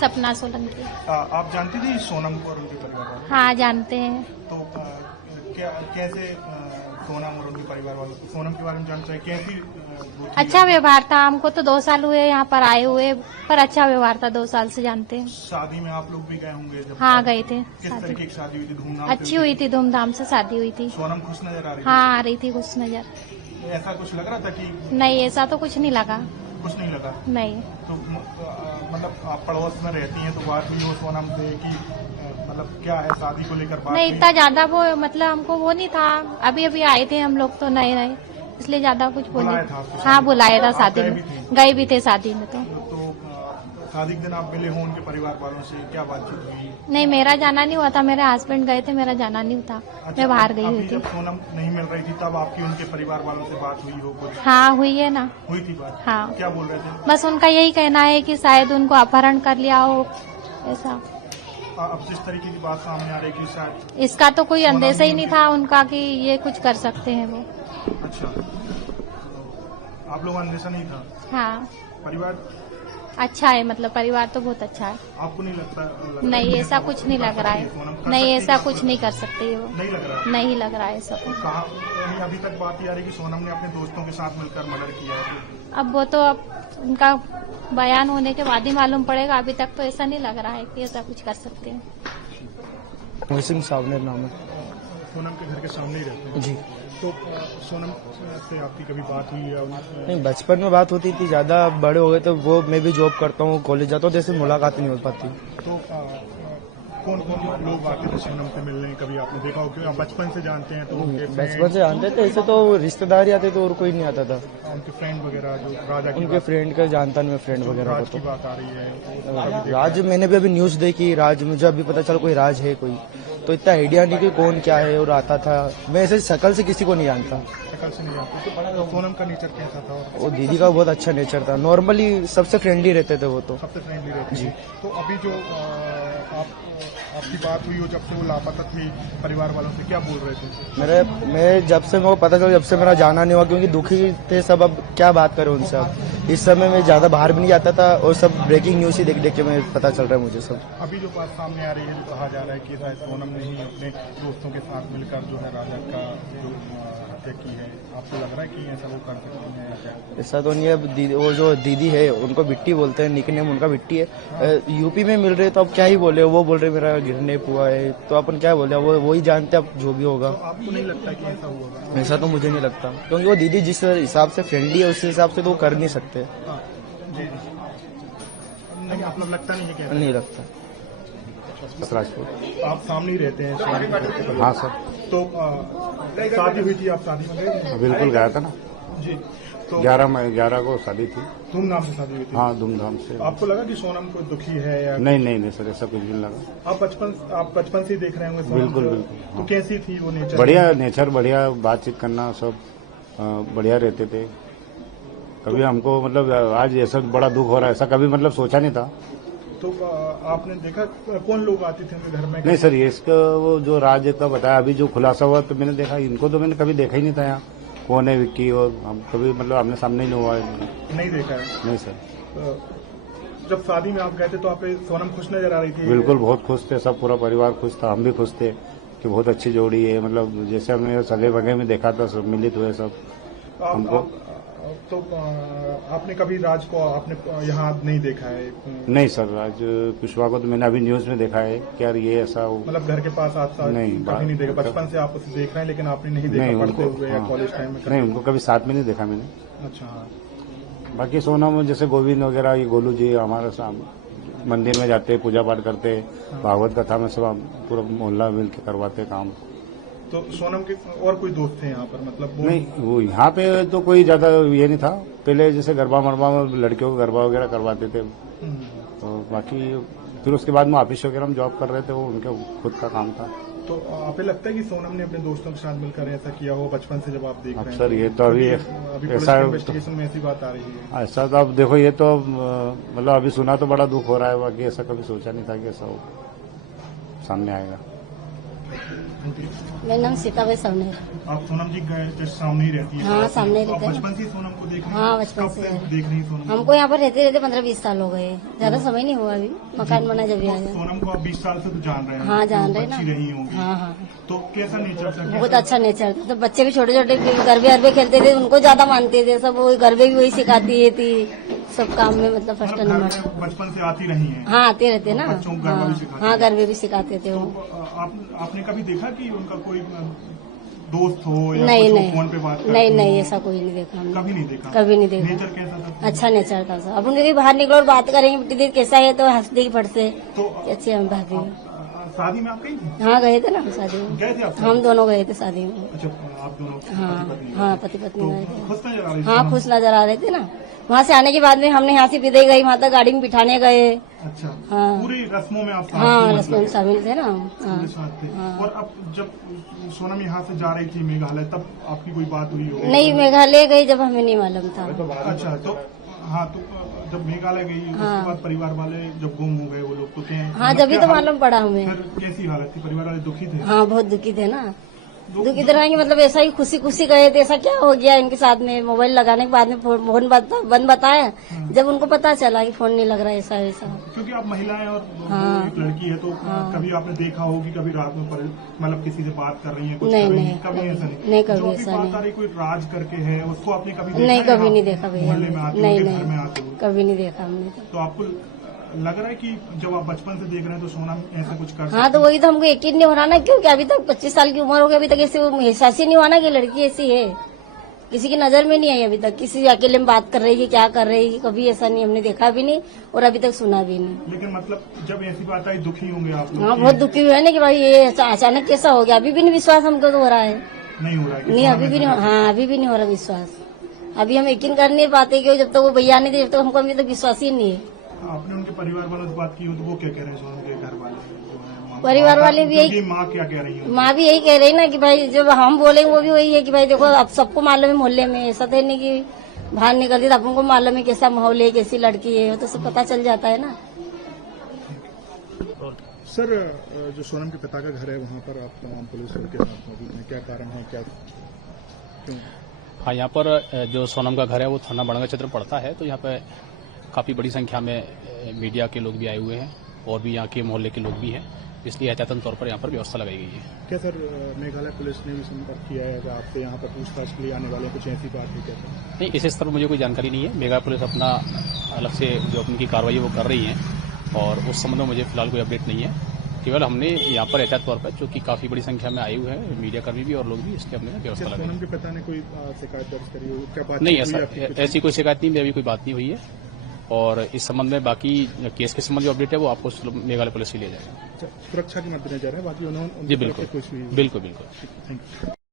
सपना सोलंकी। आप जानती थी सोनम को और उनके परिवार वालों? हाँ, जानते हैं। तो कैसे सोनम और उनके परिवार वालों को सोनम के बारे में जानते हैं? कैसी वो थी? अच्छा व्यवहार था। हमको तो 2 साल हुए यहाँ पर आए हुए, पर अच्छा व्यवहार था। 2 साल से जानते हैं। शादी में आप लोग भी गए होंगे जब? हाँ, गए थे। किस तरीके की शादी हुई थी? धूमधाम अच्छी हुई थी, धूमधाम से शादी हुई थी। सोनम खुश नजर आ रही थी? हाँ, आ रही थी खुश नजर। ऐसा कुछ लग रहा था कि? नहीं, ऐसा तो कुछ नहीं लगा। कुछ नहीं लगा? नहीं। तो मतलब आप पड़ोस में रहती हैं तो बात हुई हो सोनम से कि मतलब क्या है शादी को लेकर बात? नहीं, इतना ज्यादा वो मतलब हमको वो नहीं था। अभी अभी आए थे हम लोग तो नए नए, इसलिए ज्यादा कुछ बोले। हाँ, बुलाया था शादी में। गए भी थे शादी में। तो शादी के दिन आप मिले हो उनके परिवार वालों से? क्या बातचीत हुई? नहीं, मेरा जाना नहीं हुआ था। मेरे हस्बैंड गए थे, मेरा जाना नहीं था। मैं बाहर गई हुई थी। जब सोनम नहीं मिल रही थी तब आपकी उनके परिवार वालों से बात हुई हो कुछ? हाँ, हुई है ना। हुई थी बात? हाँ। क्या बोल रहे थे? बस उनका यही कहना है कि शायद उनको अपहरण कर लिया हो, ऐसा। अब जिस तरीके की बात सामने आ रही है कि शायद इसका तो कोई अंदेशा ही नहीं था उनका कि ये कुछ कर सकते हैं वो। अच्छा, आप लोग अंदेशा नहीं था? हाँ। परिवार अच्छा है, मतलब परिवार तो बहुत अच्छा है। आपको नहीं लगता? नहीं, ऐसा कुछ नहीं लग रहा है। नहीं, ऐसा कुछ नहीं कर सकते वो। नहीं लग रहा है? नहीं लग रहा है ऐसा तो। कहा अभी तक बात ये आ रही है कि सोनम ने अपने दोस्तों के साथ मिलकर मर्डर किया है। अब वो तो अब उनका बयान होने के बाद ही मालूम पड़ेगा। अभी तक तो ऐसा नहीं लग रहा है कि ऐसा कुछ कर सकते हैं। मोहसिन सावनेर नाम है। सोनम के घर के सामने ही रहते हैं? जी। तो सोनम से आपकी कभी बात हुई या? नहीं, बचपन में बात होती थी, ज्यादा बड़े हो गए तो वो मैं भी जॉब करता हूँ, कॉलेज जाता हूँ, जैसे मुलाकात नहीं हो पाती। तो कौन कौन लोग आते थे सोनम से मिलने? कभी आपने देखा हो? क्योंकि आप बचपन से जानते हैं तो बचपन से जानते थे, ऐसे तो रिश्तेदार ही आते थे और कोई नहीं आता था। उनके फ्रेंड वगैरह जो राजा की उनके फ्रेंड का जानता नहीं मैं, फ्रेंड वगैरह राज को की बात आ रही है तो राज मैंने भी अभी न्यूज देखी, राज मुझे अभी पता चला कोई राज है कोई, तो इतना आइडिया नहीं कि कौन क्या है। और आता था, मैं ऐसे शक्ल से किसी को नहीं जानता। शक्ल से नहीं जानते? तो सोनम का नेचर कैसा था? वो दीदी का बहुत अच्छा नेचर था, नॉर्मली सबसे फ्रेंडली रहते थे वो तो। सबसे फ्रेंडली रहती जी। तो अभी जो आपकी बात हुई हो जब से वो लापता थी, परिवार वालों से क्या बोल रहे थे? मैं जब से मेरे को पता चला, जब से मेरा जाना नहीं हुआ, क्योंकि दुखी थे सब। अब क्या बात करें उनसे? अब इस समय मैं ज्यादा बाहर भी नहीं जाता था और सब ब्रेकिंग न्यूज ही देख देख के मैं पता चल रहा है मुझे सब। अभी जो बात सामने आ रही है, जो कहा जा रहा है कि शायद सोनम ने ही अपने दोस्तों के साथ मिलकर जो है राजा का जो हत्या की है, आपको लग रहा है कि ऐसा वो कर सकती है या क्या? ऐसा तो नहीं है। वो जो दीदी है उनको बिट्टी बोलते हैं, निकनेम उनका बिट्टी है। यूपी में मिल रहे तो अब क्या ही बोले, वो बोल रहे मेरा गिरने हुआ है, तो अपन क्या बोले, वो ही जानते अब जो भी होगा। तो आपको नहीं लगता कि ऐसा हुआ? ऐसा तो मुझे नहीं लगता, क्योंकि वो दीदी जिस हिसाब से फ्रेंडली है उस हिसाब से तो वो कर नहीं सकते। नहीं, आप लोग लगता नहीं है क्या? नहीं लगता। राजपूत। आप सामने ही रहते हैं? हाँ सर। तो शादी हुई थी, आप शादी में गए? बिल्कुल गया था ना जी। तो 11 को शादी थी। धूमधाम से शादी हुई थी? हाँ, धूमधाम से। आपको लगा कि सोनम को दुखी है या? नहीं सर, ऐसा कुछ भी नहीं लगा। आप बचपन से ही देख रहे होंगे सोनम बिल्कुल को? बिल्कुल। तो कैसी थी वो नेचर? बढ़िया नेचर, बढ़िया बातचीत करना, सब बढ़िया रहते थे। कभी हमको मतलब आज ऐसा बड़ा दुख हो रहा है ऐसा कभी मतलब सोचा नहीं था। तो आपने देखा कौन लोग आते थे उनके घर में? नहीं सर, ये इसका वो जो राज का बताया अभी जो खुलासा हुआ, तो मैंने देखा, इनको तो मैंने कभी देखा ही नहीं था यहाँ। कौन है विक्की, और हम कभी मतलब आमने सामने ही नहीं हुआ है। नहीं देखा है? नहीं सर। जब शादी में आप गए थे तो आप सोनम खुश नजर आ रही थी? बिल्कुल, बहुत खुश थे सब, पूरा परिवार खुश था, हम भी खुश थे कि बहुत अच्छी जोड़ी है। मतलब जैसे हमने सगे वगे में देखा था, सब मिलित हुए सब हमको। तो आपने कभी राज को आपने यहाँ नहीं देखा है? नहीं सर, राज कुशवाहा को तो मैंने अभी न्यूज में देखा है कि यार ये ऐसा मतलब घर के पास आता नहीं, कभी नहीं देखा? बचपन से आप उसे देख रहे हैं लेकिन आपने नहीं देखा पढ़ते हुए या कॉलेज टाइम में? नहीं, उनको कभी साथ में नहीं देखा मैंने। अच्छा। हाँ। बाकी सोनम जैसे गोविंद वगैरह, ये गोलू जी हमारे साथ मंदिर में जाते, पूजा पाठ करते, भागवत कथा में सब पूरा मोहल्ला मिल के करवाते काम। तो सोनम के और कोई दोस्त थे यहाँ पर? मतलब नहीं, वो यहाँ पे तो कोई ज्यादा ये नहीं था। पहले जैसे गरबा मरबा में लड़कियों को गरबा वगैरह करवाते थे, तो बाकी फिर उसके बाद में ऑफिस वगैरह में जॉब कर रहे थे, वो उनके खुद का काम था। तो आपको लगता है कि सोनम ने अपने दोस्तों के साथ मिलकर ऐसा किया हो बचपन से जब आप देख रहे हैं? सर ये तो अभी ऐसा इन्वेस्टिगेशन में ऐसी बात आ रही है? ऐसा तो अब देखो, ये तो मतलब अभी सुना तो बड़ा दुख हो रहा है, बाकी ऐसा कभी सोचा नहीं था कि ऐसा हो सामने आएगा। है? मेरा नाम सीताबाई सामने। आप सोनम जी गए जस्ट सामने ही रहती है? हाँ, सामने तो आप रहते हैं। बचपन से ही सोनम को देख रही हैं? हाँ, बचपन कब से। देख रही हैं सोनम? हमको यहाँ पर रहते रहते 15-20 साल हो गए, ज्यादा समय नहीं हुआ अभी, मकान बना जब तो आया। सोनम को आप 20 साल से तो जान रहे हैं? हाँ, जान रहे हैं बच्ची ना। रही होंगी। हाँ हाँ, तो कैसा नेचर था? बहुत अच्छा नेचर। तो बच्चे भी छोटे छोटे गरबे अरबे खेलते थे, उनको ज्यादा मानते थे सब, वो गरबे भी वही सिखाती थी सब काम में, मतलब फर्स्ट मतलब घर नंबर। में बचपन से आती रही हैं? हाँ, आते रहते ना। बच्चों को गरबा भी सिखाते हाँ, हैं। गरबे भी सिखाते थे वो। आपने कभी देखा कि उनका कोई दोस्त हो या नहीं कुछ हो, नहीं, फोन पे बात करती नहीं हो? नहीं, ऐसा कोई नहीं देखा हमने। कभी नहीं देखा? कभी नहीं देखा। नेचर कैसा था? अच्छा नेचर था सब। अब उनके कहीं बाहर निकलो और बात करेंगे, बेटी दीदी कैसा है, तो हंस देगी फट से तो कि अच्छी हम भाभी। शादी में आप गई थी? हाँ, गए थे ना हम शादी में। गए थे आप? हम दोनों गए थे शादी में। अच्छा, आप दोनों हाँ पति-पत्नी हाँ, गए थे। पति पत्नी तो गए थे। खुश नजर आ रही थी? हाँ, खुश नजर आ रहे थे ना। वहाँ से आने के बाद में हमने यहाँ से विदाई गई, वहाँ तक गाड़ी में बिठाने गए। अच्छा, हाँ। पूरी रस्मों में आप साथ हाँ, थी, रस्मों में शामिल थे ना। हाँ पूरे साथ थे। हाँ। और अब जब सोनम यहाँ से जा रही थी मेघालय, तब आपकी कोई बात हुई हो? नहीं, मेघालय गई जब हमें नहीं मालूम था। अच्छा, तो हाँ, तो जब मेघालय गई उसके बाद परिवार वाले जब गुम हो गए वो लोग, तो क्या? हाँ, जब भी तो मालूम पड़ा हमें। फिर कैसी हालत थी? परिवार वाले दुखी थे? हाँ, बहुत दुखी थे ना। दुखी तरह की, मतलब ऐसा ही खुशी खुशी गए थे, ऐसा क्या हो गया इनके साथ में। मोबाइल लगाने के बाद में फोन बंद बताया, जब उनको पता चला कि फोन नहीं लग रहा, ऐसा ऐसा। क्योंकि आप महिलाएं और हाँ। एक लड़की है, तो कभी आपने देखा हो कि कभी रात में मतलब किसी से बात कर रही है, कुछ नहीं, कर रही नहीं, है? कभी ऐसा नहीं? नहीं, कभी जो अभी ऐसा बात नहीं। आ रही कोई राज करके है, उसको आपने कभी देखा नहीं, है कभी यहाँ नहीं देखा भैया। मोहल्ले में आते नहीं हुए, घर में नहीं, आते हुए? कभी नहीं देखा हमने तो। तो आपको लग रहा है कि जब आप बचपन से देख रहे हैं तो सोनम ऐसा कुछ कर हाँ, तो वही तो हमको यकीन नहीं हो रहा ना, क्योंकि अभी तक 25 साल की उम्र हो गई, अभी तक ऐसे एहसास ही नहीं हुआ ना कि लड़की ऐसी है। किसी की नजर में नहीं आई अभी तक, किसी अकेले में बात कर रही है, क्या कर रही है, कभी ऐसा नहीं हमने देखा भी नहीं और अभी तक सुना भी नहीं। लेकिन मतलब जब ऐसी बात आई दुखी होंगे आप लोग? हाँ, बहुत दुखी हुए ना कि भाई ये अचानक कैसा हो गया। अभी भी नहीं विश्वास हमको तो हो रहा है। नहीं हो रहा है कि नहीं, सोनम अभी भी ऐसा नहीं। हाँ, अभी भी नहीं हो रहा विश्वास। अभी हम यकीन कर नहीं पाते कि जब तक वो भैया नहीं थे, जब तक हमको अभी तक विश्वास ही नहीं है। आपने उनके परिवार वालों से बात की हो तो वो क्या कह रहे हैं? सोनम के घर वाले जो है, परिवार वाले भी यही- उनकी माँ क्या कह रही है? माँ भी यही कह रही ना कि भाई जब हम बोलेंगे वो भी वही है कि भाई देखो, अब सबको मालूम है मोहल्ले में, ऐसा तो नहीं कि बाहर निकलती तो अपन को मालूम है कैसा माहौल है, कैसी लड़की है, वो तो सब पता चल जाता है ना। सर, जो सोनम के पिता का घर है वहाँ पर आप तमाम पुलिस बल के साथ मौजूद हैं, क्या कारण है, क्या क्यों? हाँ, यहाँ पर जो सोनम का घर है वो थाना बड़ंगा क्षेत्र पड़ता है, तो यहाँ पे काफ़ी बड़ी संख्या में मीडिया के लोग भी आए हुए हैं और भी यहाँ के मोहल्ले के लोग भी हैं, इसलिए एहतियातन तौर पर यहाँ पर व्यवस्था लगाई गई है। क्या सर, मेघालय पुलिस ने भी संपर्क किया है? आपसे यहाँ पर पूछताछ के लिए आने वाले कुछ ऐसी बात है क्या? नहीं, इस स्तर पर मुझे कोई जानकारी नहीं है। मेघालय पुलिस अपना अलग से जो उनकी कार्रवाई वो कर रही है और उस संबंध में मुझे फिलहाल कोई अपडेट नहीं है। केवल हमने यहाँ पर एहतियात तौर पर, जो कि काफ़ी बड़ी संख्या में आए हुए हैं मीडिया कर्मी भी और लोग भी, इसलिए हमने व्यवस्था क्या लगाई। सोनम के पिता ने कोई शिकायत दर्ज करी हो? क्या बात नहीं, हुई आपकी कुछ? ऐसी कोई शिकायत नहीं, अभी कोई बात नहीं हुई है और इस संबंध में बाकी केस के संबंध जो अपडेट है वो आपको मेघालय पुलिस से लिया जाएगा। सुरक्षा के मद्देनजर है, बाकी उन्होंने जी बिल्कुल, कुछ भी? बिल्कुल बिल्कुल। Thank you.